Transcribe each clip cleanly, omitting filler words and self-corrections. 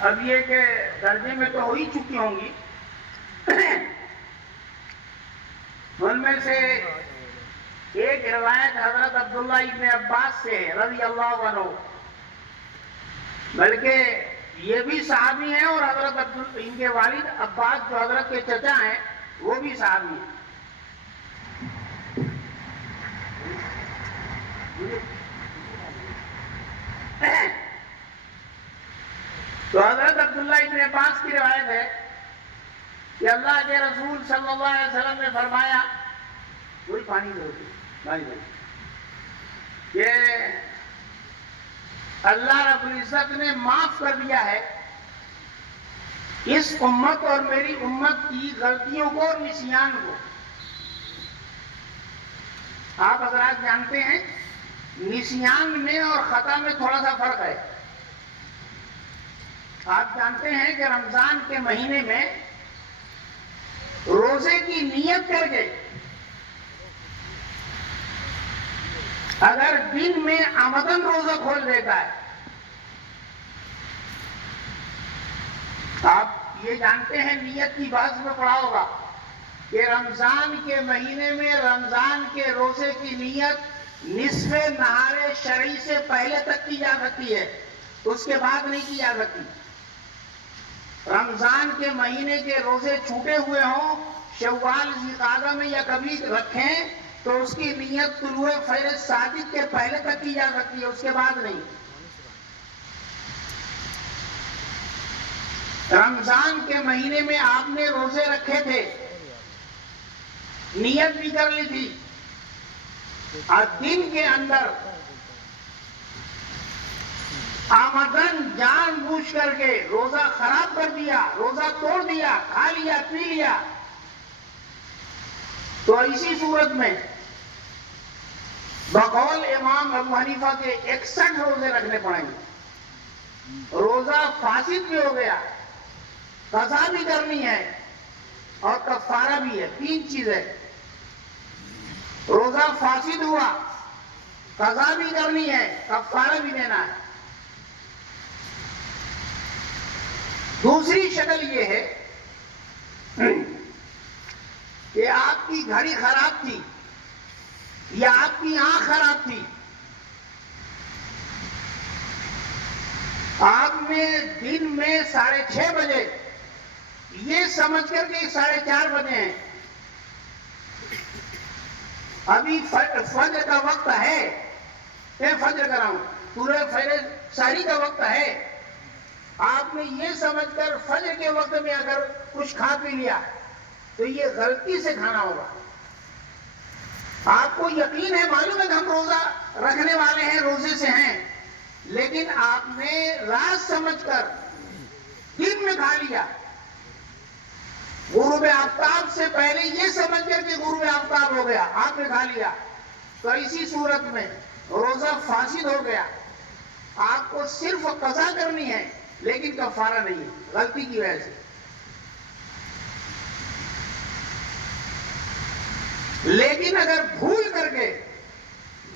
اب یہ کہ درجے میں تو ہو ہی چکی ہوں گی. ان میں سے ایک روایت حضرت عبداللہ ابن عباس سے رضی اللہ عنہ، بلکہ یہ بھی صحابی ہیں، اور حضرت ان کے والد عباس جو حضرت کے چچا ہیں وہ بھی صحابی ہیں. تو حضرت عبداللہ ابن عباس کی روایت ہے کہ اللہ کے رسول صلی اللہ علیہ وسلم نے فرمایا، وہی پانی دو کہ اللہ رب العزت نے معاف کر دیا ہے اس امت اور میری امت کی غلطیوں کو اور نسیان کو. آپ حضرات جانتے ہیں نسیان میں اور خطا میں تھوڑا سا فرق ہے. آپ جانتے ہیں کہ رمضان کے مہینے میں روزے کی نیت کر کے اگر دن میں آمدن روزہ کھول دیتا ہے، آپ یہ جانتے ہیں نیت کی بات میں پڑھا ہوگا کہ رمضان کے مہینے میں رمضان کے روزے کی نیت نصف نہار شرعی سے پہلے تک کی جا سکتی ہے، اس کے بعد نہیں کی جا سکتی. رمضان کے مہینے کے روزے چھوٹے ہوئے ہوں، شوال ذوالقعدہ میں یا کبھی رکھیں تو اس کی نیت طلوع فجر صادق کے پہلے تک کی جا سکتی ہے، اس کے بعد نہیں. رمضان کے مہینے میں آپ نے روزے رکھے تھے، نیت بھی کر لی تھی، اور دن کے اندر آمدن جان بوجھ کر کے روزہ خراب کر دیا، روزہ توڑ دیا، کھا لیا پی لیا، تو اسی صورت میں بقول امام ابو حنیفہ کے 61 روزے رکھنے پڑیں گے. روزہ فاسد بھی ہو گیا، قضا بھی کرنی ہے اور کفارہ بھی ہے. 3 چیزیں. روزہ فاسد ہوا، قضا بھی کرنی ہے، کفارہ بھی دینا ہے. دوسری شکل یہ ہے کہ آپ کی گھڑی خراب تھی یا آپ کی آنکھ خراب تھی، آپ نے دن میں 6:30 بجے یہ سمجھ کر کے 4:30 بجے ہیں، ابھی فجر کا وقت ہے، میں فجر کراؤں، پورے فجر سحری کا وقت ہے، آپ نے یہ سمجھ کر فجر کے وقت میں اگر کچھ کھا پی لیا تو یہ غلطی سے کھانا ہوگا. آپ کو یقین ہے، معلوم ہے کہ ہم روزہ رکھنے والے ہیں، روزے سے ہیں، لیکن آپ نے رات سمجھ کر دن میں کھا لیا، غروب آفتاب سے پہلے یہ سمجھ کر کہ غروب آفتاب ہو گیا، آپ نے کھا لیا، تو اسی صورت میں روزہ فاسد ہو گیا. آپ کو صرف قضا کرنی ہے لیکن کفارہ نہیں ہے، غلطی کی وجہ سے. لیکن اگر بھول کر کے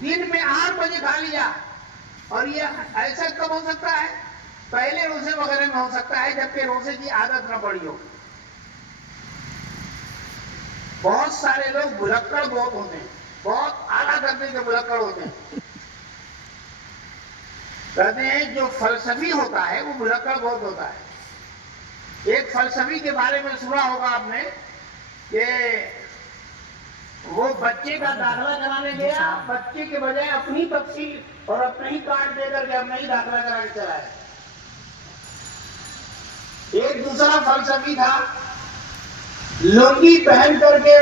دن میں 8 بجے کھا لیا، اور یہ ایسا کب ہو سکتا ہے؟ پہلے روزے وغیرہ میں ہو سکتا ہے جبکہ روزے کی عادت نہ پڑی ہو. بہت سارے لوگ بھلکڑ بہت ہوتے ہیں، بہت اعلیٰ درجے کے بھلکڑ ہوتے ہیں. کہتے ہیں جو فلسفی ہوتا ہے وہ بھلکڑ بہت ہوتا ہے. ایک فلسفی کے بارے میں سنا ہوگا آپ نے کہ وہ بچے کا داخلہ کرانے گیا، بچے کے بجائے اپنی تفصیل اور اپنا ہی کارڈ دے کر کے اپنا ہی داخلہ کرا کے چلا ہے. ایک دوسرا فلسفی تھا، لنگی پہن کر کے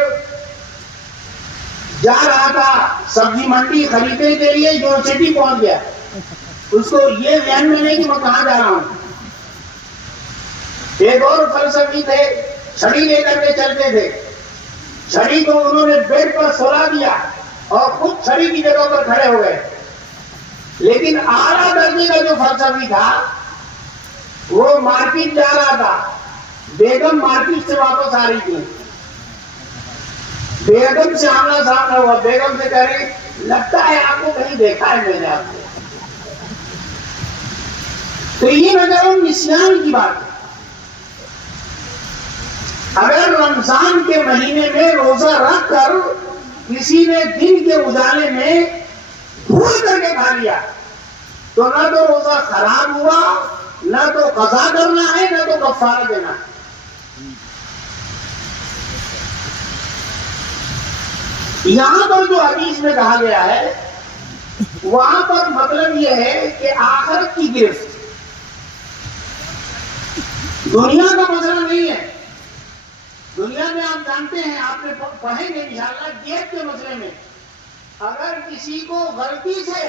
جا رہا تھا سبزی منڈی خریدنے کے لیے، یونیورسٹی پہنچ گیا، اس کو یہ ذہن میں نہیں کہ میں کہاں جا رہا ہوں. ایک اور فلسفی تھے، چھڑی لے کر کے چلتے تھے، چھڑی کو انہوں نے بیڈ پر سلا دیا اور خود چھڑی کی جگہ پر کھڑے ہو گئے. لیکن اعلیٰ درجے کا جو فلسفی تھا وہ مارکیٹ جا رہا تھا، بیگم مارکیٹ سے واپس آ رہی تھی، بیگم سے آمنا سامنا ہوا، بیگم سے کہہ رہی لگتا ہے آپ کو کہیں دیکھا ہے میں نے آپ کو. تو یہ نظر نسیان کی بات ہے. اگر رمضان کے مہینے میں روزہ رکھ کر کسی نے دن کے اجالے میں بھول کر کے کھا لیا تو نہ تو روزہ خراب ہوا، نہ تو قضا کرنا ہے، نہ تو کفارہ دینا ہے. یہاں پر جو حدیث میں کہا گیا ہے وہاں پر مطلب یہ ہے کہ آخرت کی گرفت، دنیا کا مسئلہ نہیں ہے. دنیا میں آپ جانتے ہیں، آپ نے پڑھیں گے انشاءاللہ دیت کے مسئلے میں، اگر کسی کو غلطی سے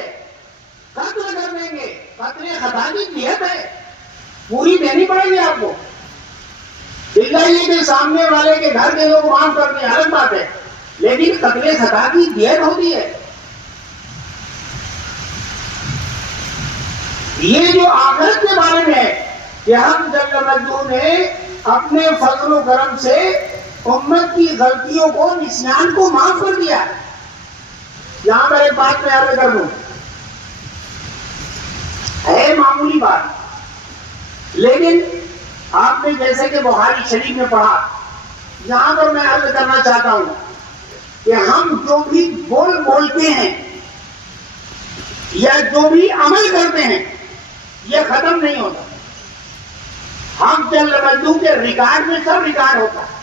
قتل کر دیں گے، قتل خطا کی دیت ہے، پوری دینی پڑے گی آپ کو. اللہ یہ کہ سامنے والے کے گھر کے لوگ معاف کر دیں الگ بات ہے، لیکن قتل خطا کی دیت ہوتی ہے. یہ جو آخرت کے بارے میں ہے کہ ہم جل مجدور نے اپنے فضل و کرم سے امت کی غلطیوں کو، نسیان کو معاف کر دیا. یہاں پر ایک بات میں عرض کر دوں، ہے معمولی بات، لیکن آپ نے جیسے کہ بخاری شریف میں پڑھا، یہاں پر میں عرض کرنا چاہتا ہوں کہ ہم جو بھی بولتے ہیں یا جو بھی عمل کرتے ہیں یہ ختم نہیں ہوتا. ہم جل مجدور کے ریکارڈ میں سب ریکارڈ ہوتا ہے،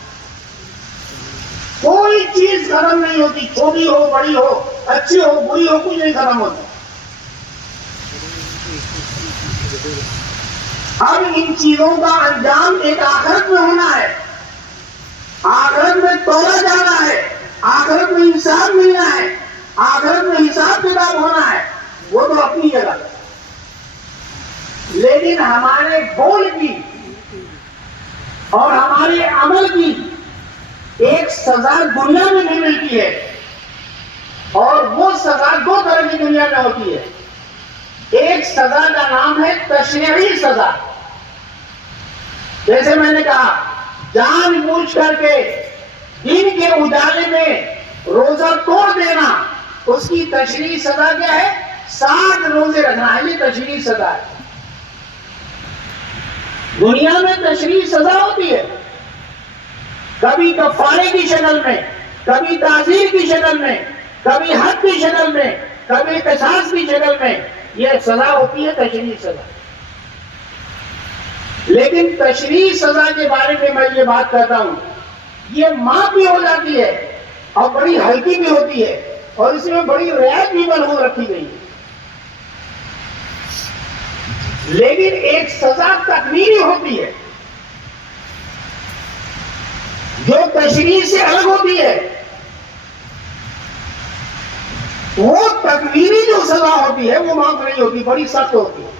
کوئی چیز ختم نہیں ہوتی، چھوٹی ہو بڑی ہو، اچھی ہو بری ہو، کچھ نہیں ختم ہوتا. اب ان چیزوں کا انجام ایک آخرت میں ہونا ہے، آخرت میں توڑا جانا ہے، آخرت میں انصاف ملنا ہے، آخرت میں حساب کتاب ہونا ہے. وہ تو اپنی جگہ، لیکن ہمارے بول کی اور ہمارے عمل کی ایک سزا دنیا میں نہیں ملتی ہے، اور وہ سزا دو طرح کی دنیا میں ہوتی ہے. ایک سزا کا نام ہے تشریعی سزا، جیسے میں نے کہا جان بوجھ کر کے دن کے اجالے میں روزہ توڑ دینا، اس کی تشریعی سزا کیا ہے؟ 60 روزے رکھنا ہے. یہ تشریعی سزا ہے. دنیا میں تشریعی سزا ہوتی ہے، کبھی کفارے کی شکل میں، کبھی تعزیر کی شکل میں، کبھی حد کی شکل میں، کبھی قصاص کی شکل میں. یہ سزا ہوتی ہے تشریعی سزا. لیکن تشریعی سزا کے بارے میں میں یہ بات کہتا ہوں، یہ معاف بھی ہو جاتی ہے اور بڑی ہلکی بھی ہوتی ہے، اور اس میں بڑی رعایت بھی ملحوظ رکھی گئی ہے. لیکن ایک سزا تکمیلی ہوتی ہے جو تشریع سے الگ ہوتی ہے. وہ تکمیلی جو سزا ہوتی ہے وہ معاف نہیں ہوتی، بڑی سخت ہوتی ہے،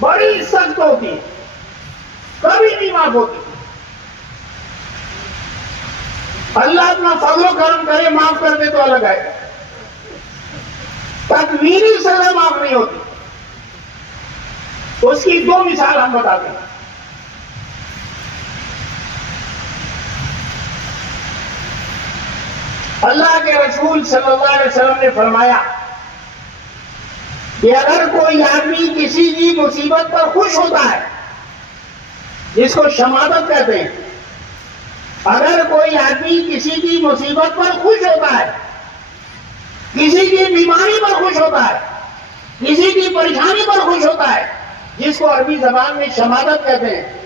بڑی سخت ہوتی ہے، کبھی نہیں معاف ہوتی. اللہ اپنا فضل و کرم کرے معاف کر دے تو الگ ہے، تکمیلی سزا معاف نہیں ہوتی. اس کی دو مثال ہم بتاتے ہیں. اللہ کے رسول صلی اللہ علیہ وسلم نے فرمایا کہ اگر کوئی آدمی کسی کی مصیبت پر خوش ہوتا ہے، جس کو شماتت کہتے ہیں، اگر کوئی آدمی کسی کی مصیبت پر خوش ہوتا ہے، کسی کی بیماری پر خوش ہوتا ہے، کسی کی پریشانی پر خوش ہوتا ہے، جس کو عربی زبان میں شماتت کہتے ہیں،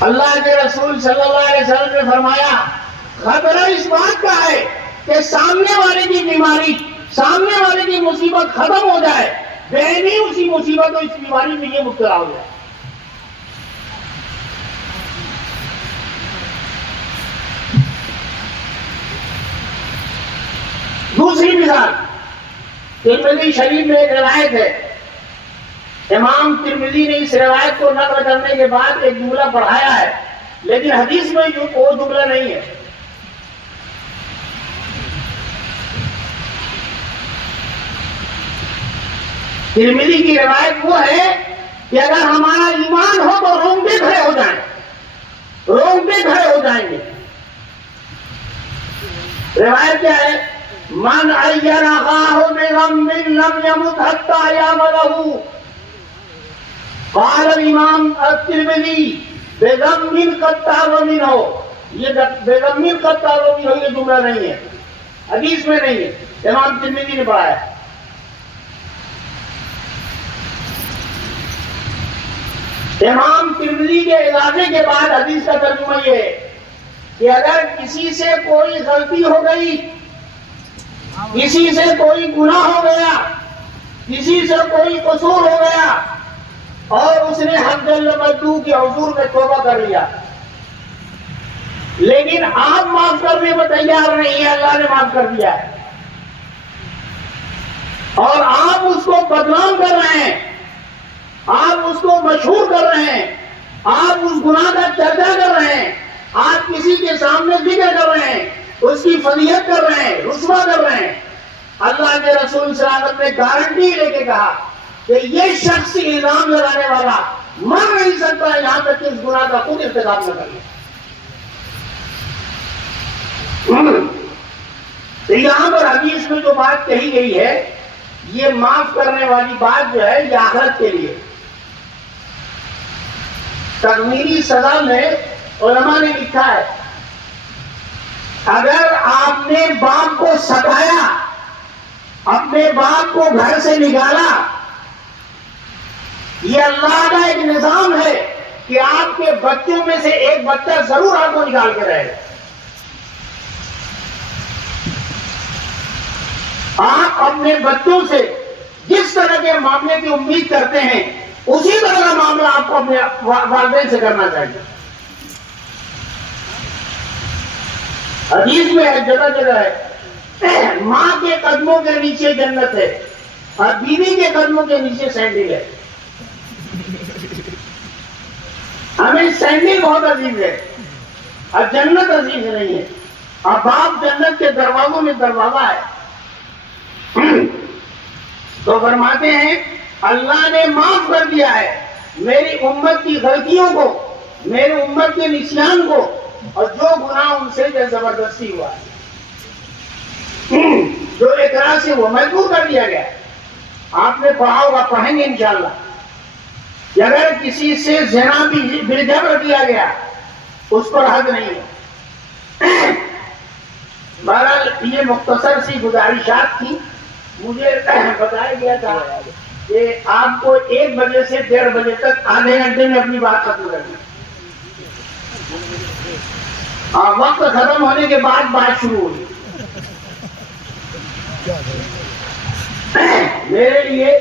اللہ کے رسول صلی اللہ علیہ وسلم نے فرمایا خطرہ اس بات کا ہے کہ سامنے والے کی بیماری، سامنے والے کی مصیبت ختم ہو جائے، بہنی اسی مصیبت اور اس بیماری میں یہ مبتلا ہو جائے. دوسری مثال ترمذی شریف میں ایک روایت ہے. امام ترمذی نے اس روایت کو نقل کرنے کے بعد ایک جملہ پڑھایا ہے، لیکن حدیث میں وہ جملہ نہیں ہے. ترمذی کی روایت وہ ہے کہ اگر ہمارا ایمان ہو تو رونگٹے کھڑے ہو جائیں، رونگٹے کھڑے ہو جائیں گے. روایت کیا ہے؟ من عین اخاہ بغم لم یمت حتی یعملہ. قال الامام الترمذی بغم قد تاب منہ. یہ بغم قد تاب منہ یہ جملہ نہیں ہے، حدیث میں نہیں ہے، امام ترمذی نے پڑھایا. امام ترمذی کے اضافے کے بعد حدیث کا ترجمہ یہ ہے کہ اگر کسی سے کوئی غلطی ہو گئی، کسی سے کوئی گناہ ہو گیا، کسی سے کوئی قصور ہو گیا اور اس نے حق جل مجدو کے حضور میں توبہ کر لیا، لیکن آپ معاف کرنے میں تیار نہیں ہیں، اللہ نے معاف کر دیا ہے اور آپ اس کو بدنام کر رہے ہیں، آپ اس کو مشہور کر رہے ہیں، آپ اس گناہ کا چرچا کر رہے ہیں، آپ کسی کے سامنے ذکر کر رہے ہیں، اس کی فضیحت کر رہے ہیں، رسوا کر رہے ہیں. اللہ کے رسول صلی اللہ علیہ وسلم نے گارنٹی لے کے کہا کہ یہ شخص الزام لگانے والا مر نہیں سکتا یہاں تک کہ اس گناہ کا خود ارتکاب نہ کر لے. تو یہاں پر حدیث میں جو بات کہی گئی ہے، یہ معاف کرنے والی بات جو ہے یہ آخرت کے لیے. تکمیلی سزا میں علماء نے لکھا ہے اگر آپ نے باپ کو ستایا، اپنے باپ کو گھر سے نکالا، یہ اللہ کا ایک نظام ہے کہ آپ کے بچوں میں سے ایک بچہ ضرور آپ کو نکال کے رہے گا. آپ اپنے بچوں سے جس طرح کے معاملے کی امید کرتے ہیں اسی طرح کا معاملہ آپ کو اپنے والدین سے کرنا چاہیے. حدیث میں ہے، جگہ جگہ ہے، ماں کے قدموں کے نیچے جنت ہے اور بیوی کے قدموں کے نیچے سینڈل ہے. ہمیں سینڈل بہت عزیز ہے اور جنت عزیز نہیں ہے. اور باپ جنت کے دروازوں میں دروازہ ہے. تو فرماتے ہیں اللہ نے معاف کر دیا ہے میری امت کی غلطیوں کو، میری امت کے نسیان کو، اور جو گناہ ان سے زبردستی ہوا ہے، جو اقرار سے وہ مجبور کر دیا گیا. آپ نے پڑھا ہوگا، پڑھیں گے انشاءاللہ کہ اگر کسی سے زنا بھی بالجبر کیا گیا اس پر حد نہیں ہے. بہرحال یہ مختصر سی گزارشات تھی. مجھے بتایا گیا تھا کہ آپ کو 1 بجے سے 1:30 بجے تک آدھے گھنٹے میں اپنی بات ختم کرنی. وقت ختم ہونے کے بعد بات شروع ہوئی. میرے لیے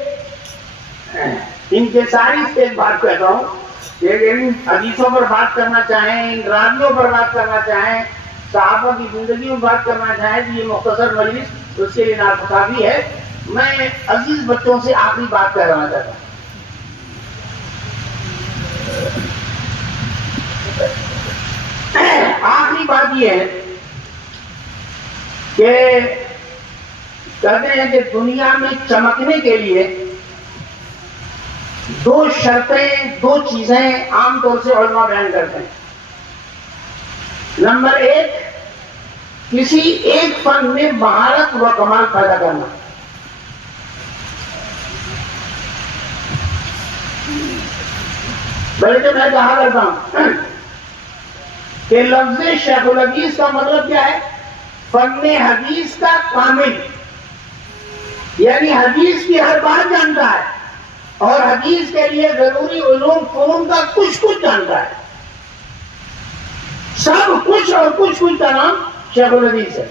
انکساری سے ایک بات کہتا ہوں کہ ان حدیثوں پر بات کرنا چاہیں، ان راویوں پر بات کرنا چاہیں، صحابہ کی زندگی میں بات کرنا چاہیں تو یہ مختصر مجلس اس کے لیے ناکافی ہے. میں عزیز بچوں سے آخری بات کہنا چاہتا ہوں. آخری بات یہ ہے کہ کہتے ہیں کہ دنیا میں چمکنے کے لیے 2 شرطیں، 2 چیزیں عام طور سے علماء بیان کرتے ہیں. نمبر 1، کسی ایک فن میں مہارت و کمال پیدا کرنا. بلکہ میں کہا کرتا ہوں کہ لفظ شیخ الحدیث کا مطلب کیا ہے؟ فن حدیث کا کامل، یعنی حدیث کی ہر بات جانتا ہے اور حدیث کے لیے ضروری علوم فنون کا کچھ جانتا ہے. سب کچھ اور کچھ کا نام شیخ الحدیث ہے.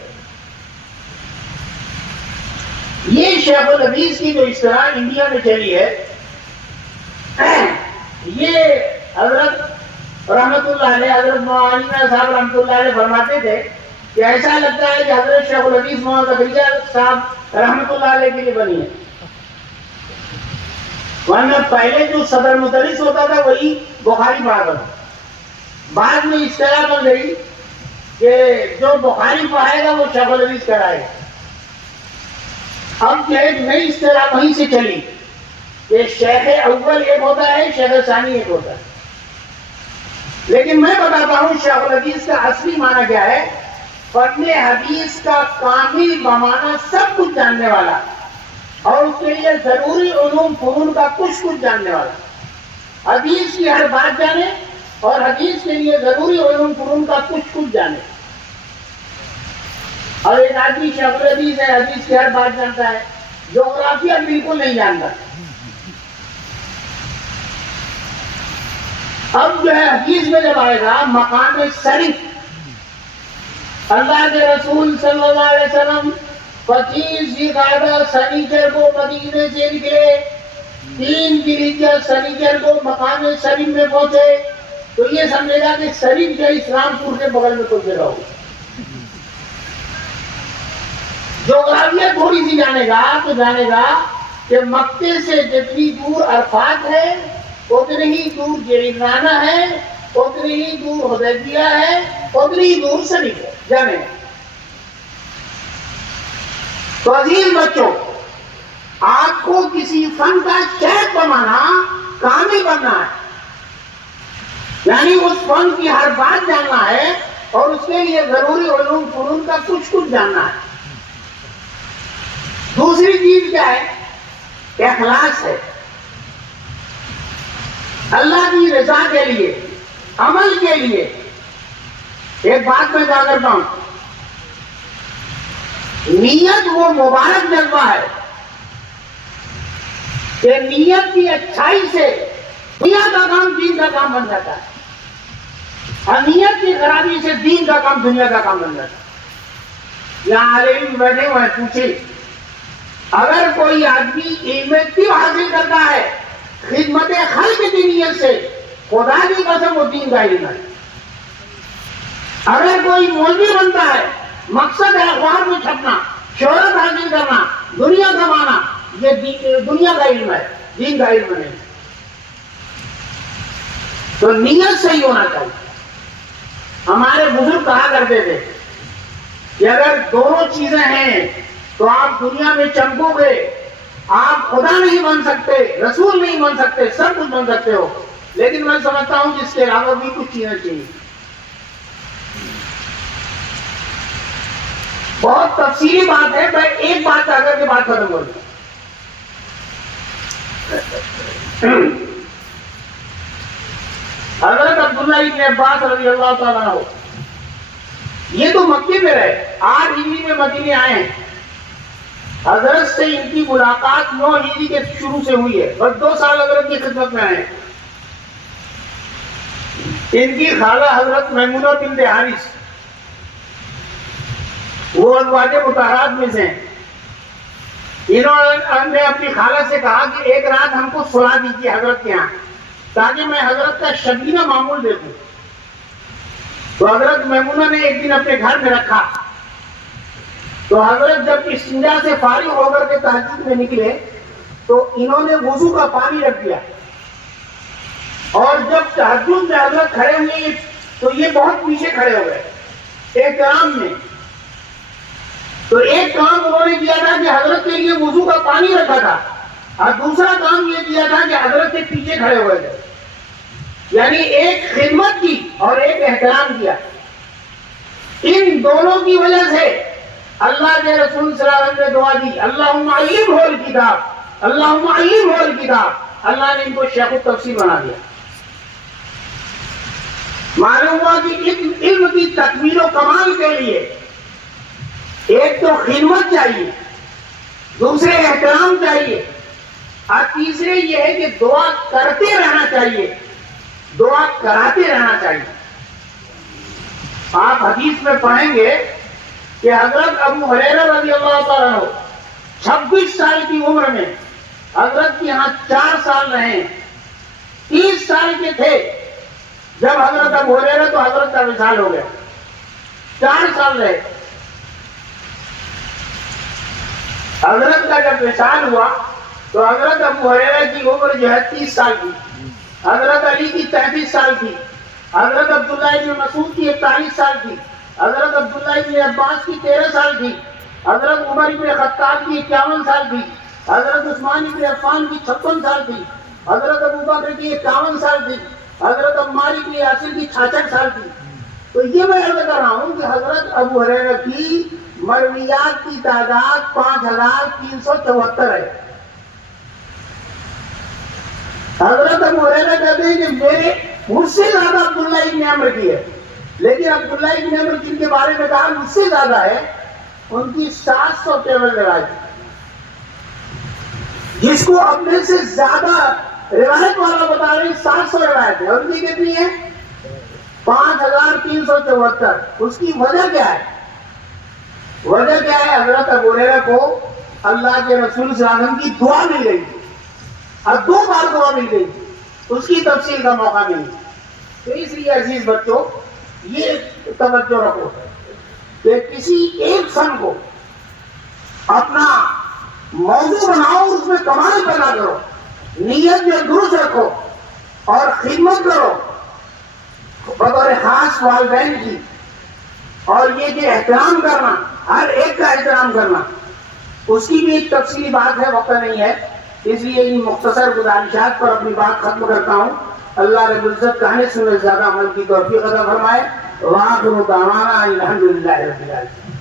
یہ شیخ الحدیث کی جو اصطلاح انڈیا میں چلی ہے، یہ حضرت رحمت اللہ علیہ، حضرت مولانا صاحب رحمت اللہ علیہ فرماتے تھے کہ ایسا لگتا ہے کہ حضرت شیخ الحدیث مولانا زکریا صاحب رحمت اللہ علیہ کے لیے بنی ہے. ورنہ پہلے جو صدر مدرس ہوتا تھا وہی بخاری پڑھاتا تھا. بعد میں اصطلاح بن گئی کہ جو بخاری پڑھائے گا وہ شیخ الحدیث کرائے گا. اب ایک نئی اصطلاح وہیں سے چلی کہ شیخ اول ایک ہوتا ہے، شیخ ثانی ایک ہوتا ہے. لیکن میں بتاتا ہوں شیخ الحدیث کا اصلی معنی کیا ہے. پڑھنے حدیث کا کامل بمانا سب کچھ جاننے والا، اور اس کے لیے ضروری علوم فنون کا کچھ جاننے والا، حدیث کی ہر بات جانے اور حدیث کے لیے ضروری علوم فنون کا کچھ جانے۔ اور ایک آدمی شیخ الحدیث ہے، حدیث کی ہر بات جانتا ہے، جغرافیہ بالکل نہیں جانتا۔ اب جو ہے حدیث میں جب آئے گا مقام شریف، اللہ کے رسول صلی اللہ علیہ وسلم 25 ذی-القعدہ سنیچر کو مدینے سے نکلے، 3 ذی-الحجہ سنیچر کو مقام شریف میں پہنچے، تو یہ سمجھے گا کہ شریف جو اسلام پور کے بغل میں کوئی جگہ ہو۔ جغرافیہ تھوڑی سی جانے گا تو جانے گا کہ مکے سے جتنی دور عرفات ہے اتنی ہی دور جعرانہ ہے، اتنی ہی دور حدیبیہ ہے، اتنی ہی دور شریف ہے، جانے گا۔ تو عزیز بچوں، آپ کو کسی فن کا شیخ بنانا، کامل بننا ہے، یعنی اس فن کی ہر بات جاننا ہے اور اس کے لیے ضروری علوم فنون کا کچھ جاننا ہے۔ دوسری چیز کیا ہے؟ اخلاص ہے، اللہ کی رضا کے لیے، عمل کے لیے۔ ایک بات میں کہا کرتا ہوں، نیت وہ مبارک جذبہ ہے کہ نیت کی اچھائی سے دنیا کا کام دین کا کام بن جاتا ہے، اور نیت کی خرابی سے دین کا کام دنیا کا کام بن جاتا ہے۔ یہاں عالم بیٹھے ہوئے پوچھے، اگر کوئی آدمی علم طب حاصل کرتا ہے خدمت خلق کی نیت سے، خدا کی قسم وہ دین کا علم ہے۔ اگر کوئی مولوی بنتا ہے، مقصد ہے اخبار میں چھپنا، شہرت حاصل کرنا، دنیا کمانا، یہ دنیا کا علم ہے، دین کا علم نہیں۔ تو نیت صحیح ہونا چاہیے۔ ہمارے بزرگ کہا کرتے تھے کہ اگر دونوں چیزیں ہیں تو آپ دنیا میں چمکو گے، آپ خدا نہیں بن سکتے، رسول نہیں بن سکتے، سب کچھ بن سکتے ہو، لیکن میں سمجھتا ہوں کہ اس کے علاوہ بھی کچھ چیزیں چاہیے۔ بہت تفصیلی بات ہے، میں ایک بات آ کر کے بات ختم کر دوں۔ حضرت عبداللہ ابن عباس رضی اللہ تعالیٰ عنہ، یہ تو مکے میں رہے، 8 ہجری میں مدینے آئے ہیں۔ حضرت سے ان کی ملاقات 9 ہجری کے شروع سے ہوئی ہے، بس 2 سال حضرت کی خدمت میں آئے ہیں۔ ان کی خالہ حضرت میمونہ بنت حارث، وہ ازواج مطہرات میں سے ہیں۔ انہوں نے اپنی خالہ سے کہا کہ ایک رات ہم کو سلا دیجیے حضرت کے یہاں، تاکہ میں حضرت کا شبینہ معمول دیکھوں۔ تو حضرت میمونہ نے ایک دن اپنے گھر میں رکھا، تو حضرت جب استنجا سے فارغ ہو کر کے تہجد میں نکلے تو انہوں نے وضو کا پانی رکھ دیا، اور جب تہجد میں حضرت کھڑے ہوئے تو یہ بہت پیچھے کھڑے ہو گئے ایک کام میں۔ تو ایک کام انہوں نے کیا تھا کہ حضرت کے لیے وضو کا پانی رکھا تھا، اور دوسرا کام یہ کیا تھا کہ حضرت کے پیچھے کھڑے ہوئے تھے، یعنی ایک خدمت کی اور ایک احترام کیا۔ ان دونوں کی وجہ سے اللہ کے رسول صلی اللہ علیہ وسلم نے دعا دی، اللہم علمہ الکتاب، اللہم علمہ الکتاب۔ اللہ نے ان کو شیخ التفسیر بنا دیا۔ معلوم ہوا کہ علم کی تکمیل و کمال کے لیے ایک تو خدمت چاہیے، دوسرے احترام چاہیے، اور تیسرے یہ ہے کہ دعا کرتے رہنا چاہیے، دعا کراتے رہنا چاہیے۔ آپ حدیث میں پڑھیں گے کہ حضرت ابو ہریرہ رضی اللہ تعالیٰ عنہ 26 سال کی عمر میں حضرت کے یہاں 4 سال رہے، 30 سال کے تھے جب حضرت ابو ہریرہ، تو حضرت کا وصال ہو گیا، 4 سال رہے۔ حضرت کا جب وصال ہوا تو حضرت ابو ہریرہ کی عمر جو ہے 30 سال کی، حضرت علی کی 33 سال کی، حضرت عبداللہ ابن مسعود کی 41 سال کی، حضرت عبداللہ ابن عباس کی 13 سال کی، حضرت عمر ابن خطاب کی 51 سال کی، حضرت عثمان ابن عفان کی 56 سال کی، حضرت ابوبکر کی 51 سال کی، حضرت عمار ابن یاسر کی 66 سال کی۔ تو یہ میں عرض کر رہا ہوں کہ حضرت ابو ہریرہ کی مرویات کی تعداد 5374 ہے. حضرت ابو ہریرہ کہتے ہیں کہ مجھ سے زیادہ عبداللہ ابن عمر کی ہے، لیکن عبداللہ ابن عمر جن کے بارے میں کہا مجھ سے زیادہ ہے، ان کی 753 روایت، جس کو اپنے سے زیادہ روایت والا بتا رہے ہیں 700 روایت ہے، اور ان کی کتنی ہے 5374. اس کی وجہ کیا ہے؟ وجہ کیا ہے؟ حضرت ابو ہریرہ کو اللہ کے رسول صلی اللہ علیہ وسلم کی دعا مل گئی تھی، اور 2 بار دعا مل گئی تھی، اس کی تفصیل کا موقع نہیں. تو اس لیے عزیز بچوں یہ توجہ رکھو کہ کسی ایک فن کو اپنا موضوع بناؤ، اس میں کمال پیدا کرو، نیت میں درست رکھو اور خدمت کرو بطور خاص والدین کی. اور یہ کہ احترام کرنا، ہر ایک کا احترام کرنا، اس کی بھی ایک تفصیلی بات ہے، وقت نہیں ہے، اس لیے ان مختصر گزارشات پر اپنی بات ختم کرتا ہوں. اللہ رب العزت کہنے سننے زیادہ عمل کی توفیق عطا فرمائے. وآخر دعوانا الحمدللہ رب العالمین.